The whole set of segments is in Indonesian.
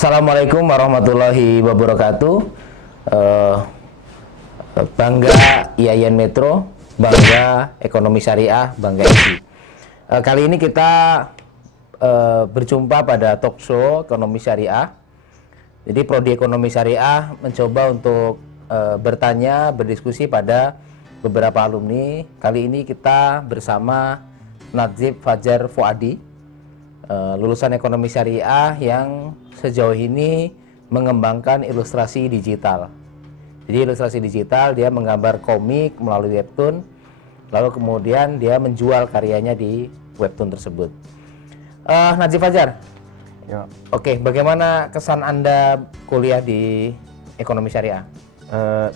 Assalamualaikum warahmatullahi wabarakatuh. Eh, Bangga IAIN Metro, bangga ekonomi syariah, bangga ESI. Kali ini kita berjumpa pada talk show ekonomi syariah. Jadi prodi ekonomi syariah mencoba untuk bertanya, berdiskusi pada beberapa alumni. Kali ini kita bersama Najib Fajar Fuadi, lulusan ekonomi syariah yang sejauh ini mengembangkan ilustrasi digital. Jadi ilustrasi digital dia menggambar komik melalui webtoon, lalu kemudian dia menjual karyanya di webtoon tersebut. Najib Fajar, Ya. Oke, bagaimana kesan Anda kuliah di ekonomi syariah?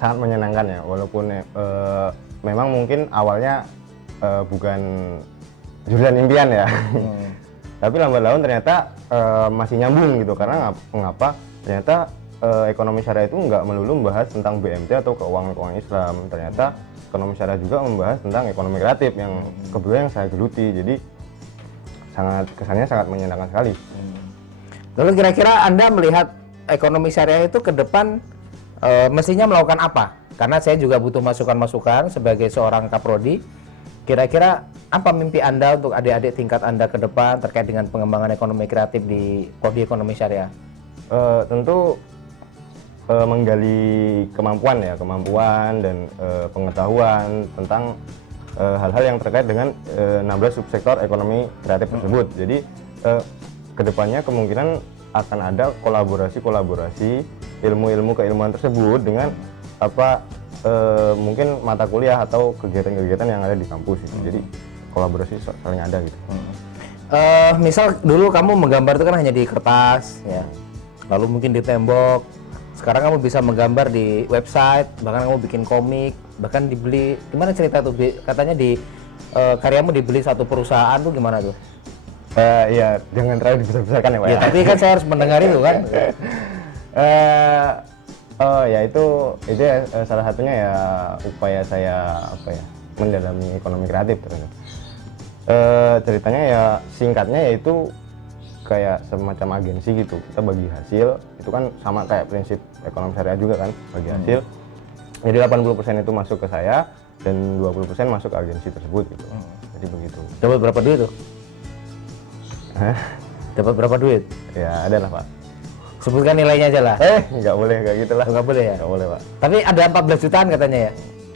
Sangat menyenangkan ya, walaupun memang mungkin awalnya bukan jurusan impian ya. Tapi lambat laun ternyata masih nyambung gitu, karena mengapa ternyata ekonomi syariah itu nggak melulu membahas tentang BMT atau keuangan Islam. Ternyata ekonomi syariah juga membahas tentang ekonomi kreatif yang kebetulan yang saya geluti. Jadi kesannya sangat menyenangkan sekali. Lalu kira-kira Anda melihat ekonomi syariah itu ke depan mestinya melakukan apa? Karena saya juga butuh masukan-masukan sebagai seorang kaprodi. Kira-kira apa mimpi Anda untuk adik-adik tingkat Anda ke depan terkait dengan pengembangan ekonomi kreatif di prodi ekonomi syariah? Tentu menggali kemampuan dan pengetahuan tentang hal-hal yang terkait dengan 16 subsektor ekonomi kreatif tersebut. Jadi kedepannya kemungkinan akan ada kolaborasi ilmu-ilmu keilmuan tersebut dengan mungkin mata kuliah atau kegiatan-kegiatan yang ada di kampus gitu. Jadi kolaborasi saling ada gitu. Misal dulu kamu menggambar itu kan hanya di kertas ya, lalu mungkin di tembok. Sekarang kamu bisa menggambar di website, bahkan kamu bikin komik, bahkan dibeli. Gimana cerita tuh? Katanya di karyamu dibeli satu perusahaan tuh gimana tuh? Iya, jangan terlalu dibesar-besarkan ya Pak. Ya, tapi kan saya harus mendengar itu kan. Ya itu ya, salah satunya ya upaya saya mendalami ekonomi kreatif terus. Ceritanya ya singkatnya yaitu kayak semacam agensi gitu. Kita bagi hasil, itu kan sama kayak prinsip ekonomi syariah juga kan, bagi hasil. Jadi 80% itu masuk ke saya dan 20% masuk ke agensi tersebut gitu. Jadi begitu. Dapat berapa duit tuh? Dapat berapa duit? Ya ada lah Pak. Sebutkan nilainya aja lah. Nggak boleh kayak gitu lah. Nggak boleh ya? Nggak boleh Pak. Tapi ada 14 jutaan katanya ya?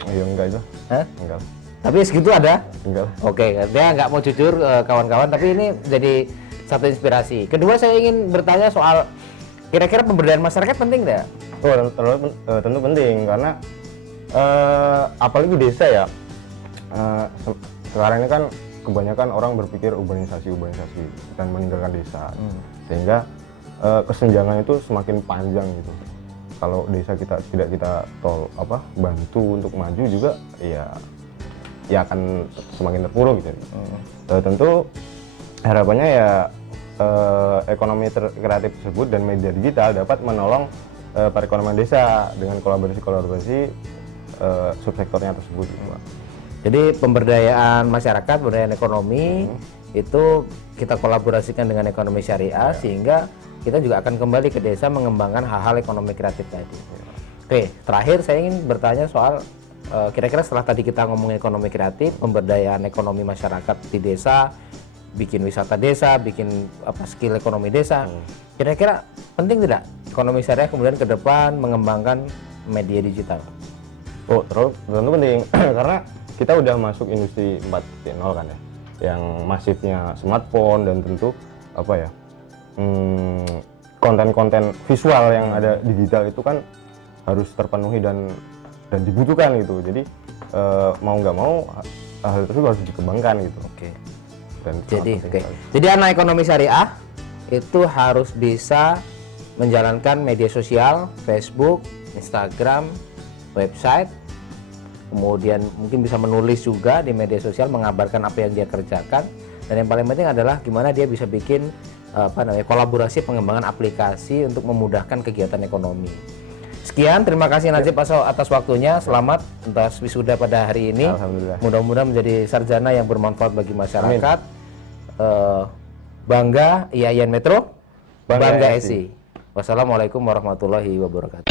Iya enggak itu. Hah? Enggak. Tapi segitu ada? Enggak. Oke, dia nggak mau jujur kawan-kawan, tapi ini jadi satu inspirasi. Kedua, saya ingin bertanya soal kira-kira pemberdayaan masyarakat penting nggak? Tentu penting, karena apalagi desa ya. Sekarang ini kan kebanyakan orang berpikir urbanisasi dan meninggalkan desa, sehingga kesenjangan itu semakin panjang gitu. Kalau desa tidak kita bantu untuk maju juga ya akan semakin terpuruk gitu. Tentu harapannya ya ekonomi kreatif tersebut dan media digital dapat menolong perekonomian desa dengan kolaborasi subsektornya tersebut gitu, Pak. Jadi pemberdayaan masyarakat, pemberdayaan ekonomi itu kita kolaborasikan dengan ekonomi syariah sehingga kita juga akan kembali ke desa mengembangkan hal-hal ekonomi kreatif tadi. Oke, terakhir saya ingin bertanya soal kira-kira setelah tadi kita ngomongin ekonomi kreatif, pemberdayaan ekonomi masyarakat di desa, bikin wisata desa, bikin skill ekonomi desa, kira-kira penting tidak ekonomi syariah kemudian ke depan mengembangkan media digital? Tentu penting karena kita udah masuk industri 4.0 kan ya, yang masifnya smartphone dan tentu konten-konten visual yang ada digital itu kan harus terpenuhi dan dibutuhkan gitu. Jadi mau nggak mau hal tersebut harus dikembangkan gitu. Oke. Dan Jadi anak ekonomi syariah itu harus bisa menjalankan media sosial, Facebook, Instagram, website, kemudian mungkin bisa menulis juga di media sosial mengabarkan apa yang dia kerjakan, dan yang paling penting adalah gimana dia bisa bikin kolaborasi pengembangan aplikasi untuk memudahkan kegiatan ekonomi. Sekian, terima kasih Najib atas waktunya. Selamat atas wisuda pada hari ini. Alhamdulillah. Mudah-mudahan menjadi sarjana yang bermanfaat bagi masyarakat. Bangga IAIN Metro, bangga ESI. Wassalamualaikum warahmatullahi wabarakatuh.